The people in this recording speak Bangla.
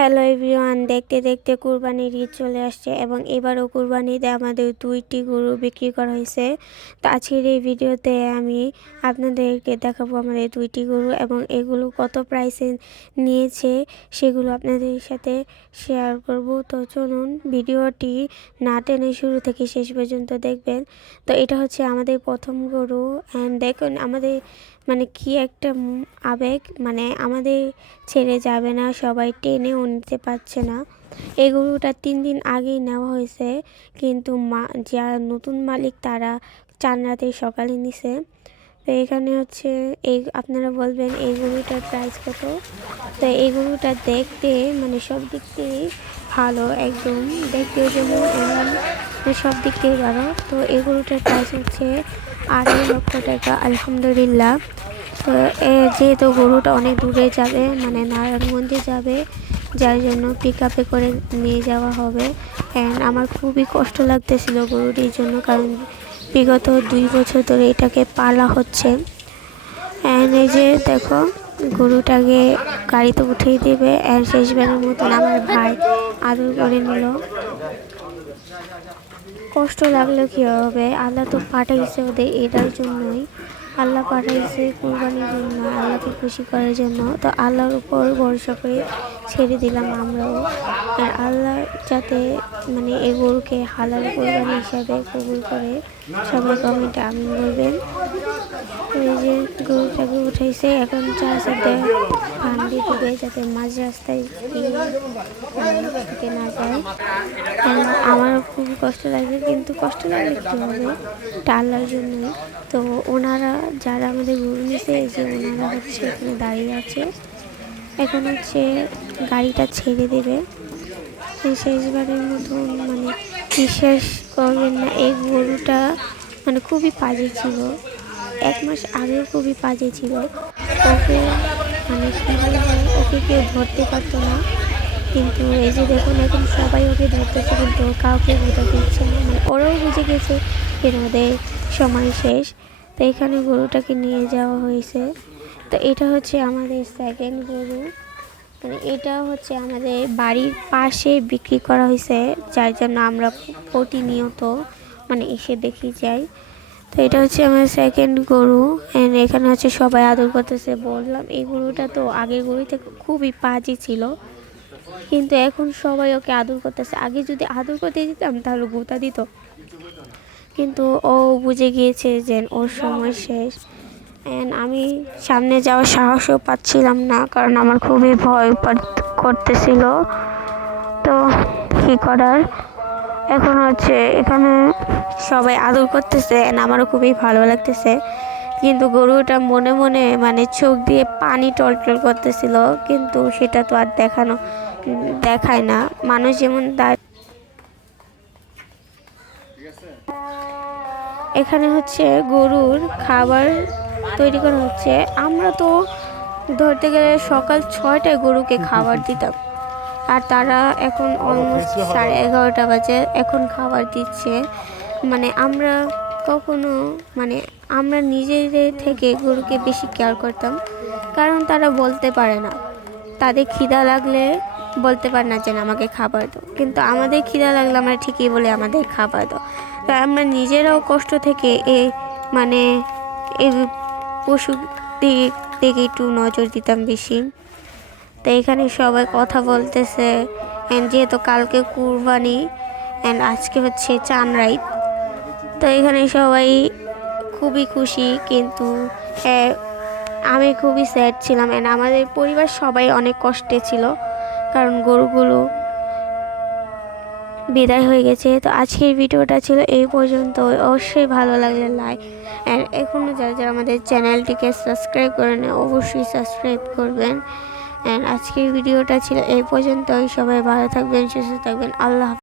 হ্যালো এভরিওয়ান, দেখতে দেখতে কুরবানির ঈদ চলে আসছে এবং এবারও কুরবানিতে আমাদের 2টি গরু বিক্রি করা হয়েছে। তো আজকের এই ভিডিওতে আমি আপনাদেরকে দেখাবো আমাদের 2টি গরু এবং এগুলো কত প্রাইসে নিয়েছে সেগুলো আপনাদের সাথে শেয়ার করব। তো চলুন ভিডিওটি না টেনে শুরু থেকে শেষ পর্যন্ত দেখবেন। তো এটা হচ্ছে আমাদের প্রথম গরু অ্যান্ড দেখুন আমাদের কি একটা আবেগ, আমাদের ছেড়ে যাবে না, সবাই টেনেও নিতে পারছে না। এই গরুটা 3 দিন আগেই নেওয়া হয়েছে, কিন্তু যারা নতুন মালিক তারা চান রাতে সকালে নিছে। তো এখানে হচ্ছে আপনারা বলবেন এই গরুটার প্রাইস কত। তো এই গরুটা দেখতে সব দিক থেকে ভালো, একদম দেখতেও যেমন সব দিক থেকে ভালো। তো এই গরুটার প্রাইস হচ্ছে 2.5 লক্ষ টাকা, আলহামদুলিল্লাহ। তো যেহেতু গরুটা অনেক দূরে যাবে, নারায়ণগঞ্জে যাবে, যার জন্য পিক আপে করে নিয়ে যাওয়া হবে। অ্যান্ড আমার খুবই কষ্ট লাগতেছিল গরুটির জন্য, কারণ বিগত 2 বছর ধরে এটাকে পালা হচ্ছে। অ্যান্ড এই যে দেখো গরুটাকে গাড়িতে উঠিয়ে দেবে, অ্যান্ড শেষবারের মতন আমার ভাই আদর করে নিল। কষ্ট লাগলো কী হবে, আল্লাহ তো পাঠাইছে ওদের এটার জন্যই। আল্লাহ পাঠাইছে কুরবানির জন্য, আল্লাহকে খুশি করার জন্য। তো আল্লাহর উপর ভরসা করে ছেড়ে দিলাম আমরাও। আর আল্লাহ যাতে এই গরুকে হালাল কুরবানি হিসাবে কবুল করে, সবাই কমেন্টে আমিন বলবেন। এই যে গরুটাকে উঠাইছে, এখন চার সাথে পান দিয়ে দেবে যাতে মাঝ রাস্তায় ছুটে না যায়। আমারও খুবই কষ্ট লাগবে, কিন্তু কষ্ট লাগলে কী হবে, এটা আল্লাহর জন্যই। তো ওনারা যারা আমাদের গরু নিছে, যে ওনারা হচ্ছে এখানে দাঁড়িয়ে আছে, এখন হচ্ছে গাড়িটা ছেড়ে দেবে। শেষবারের মতন বিশ্বাস করবেন না, এই গরুটা খুবই বাজে ছিল। 1 মাস আগেও খুবই বাজে ছিল। ওকে ওকে কেউ ধরতে পারতো না, কিন্তু এই যে দেখুন এখন সবাই ওকে ধরতেছে, কিন্তু কাউকে বোঝাতে দিচ্ছে না। ওরাও বুঝে গেছে যে ওদের সময় শেষ। তো এখানে গরুটাকে নিয়ে যাওয়া হয়েছে। তো এটা হচ্ছে আমাদের সেকেন্ড গরু। এটা হচ্ছে আমাদের বাড়ির পাশে বিক্রি করা হয়েছে, যার জন্য আমরা প্রতিনিয়ত এসে দেখি যাই। তো এটা হচ্ছে আমার সেকেন্ড গরু। অ্যান্ড এখানে হচ্ছে সবাই আদর করতেছে। বললাম এই গরুটা তো আগের গরু থেকে খুবই বাজে ছিল, কিন্তু এখন সবাই ওকে আদর করতেছে। আগে যদি আদর করতে দিতাম তাহলে গোতা দিত, কিন্তু ও বুঝে গিয়েছে যে ওর সময় শেষ। অ্যান্ড আমি সামনে যাওয়ার সাহসও পাচ্ছিলাম না, কারণ আমার খুবই ভয় করতেছিল। তো কী করার, এখন হচ্ছে এখানে সবাই আদর করতেছে অ্যান্ড আমারও খুবই ভালো লাগতেছে। কিন্তু গরুটা মনে মনে চোখ দিয়ে পানি টলটল করতেছিল, কিন্তু সেটা তো আর দেখায় না। মানুষ যেমন এখানে হচ্ছে গরুর খাবার তৈরি করা হচ্ছে। আমরা তো ধরতে গেলে সকাল 6টায় গরুকে খাবার দিতাম, আর তারা এখন অলমোস্ট 11:30 বাজে, এখন খাবার দিচ্ছে। আমরা কখনো আমরা নিজেদের থেকে গরুকে বেশি কেয়ার করতাম, কারণ তারা বলতে পারে না, তাদের খিদা লাগলে বলতে পারে না যে আমাকে খাবার দাও, কিন্তু আমাদের খিদা লাগলে আমরা ঠিকই বলে আমাদের খাবার দাও। তাই আমরা নিজেরাও কষ্ট থেকে এই পশু দিকে একটু নজর দিতাম বেশি। তো এখানে সবাই কথা বলতেছে, অ্যান্ড যেহেতু কালকে কুরবানি অ্যান্ড আজকে হচ্ছে চান রাইত, তো এখানে সবাই খুবই খুশি, কিন্তু আমি খুবই স্যাড ছিলাম। অ্যান্ড আমাদের পরিবার সবাই অনেক কষ্টে ছিল, কারণ গরুগুলো বিদায় হয়ে গেছে। তো আজকের ভিডিওটা ছিল এই পর্যন্ত। অবশ্যই ভালো লাগলে লাইক, অ্যান্ড এখনও যারা আমাদের চ্যানেলটিকে সাবস্ক্রাইব করেন অবশ্যই সাবস্ক্রাইব করবেন। অ্যান্ড আজকের ভিডিওটা ছিল এই পর্যন্তই। সবাই ভালো থাকবেন, সুস্থ থাকবেন, আল্লাহ।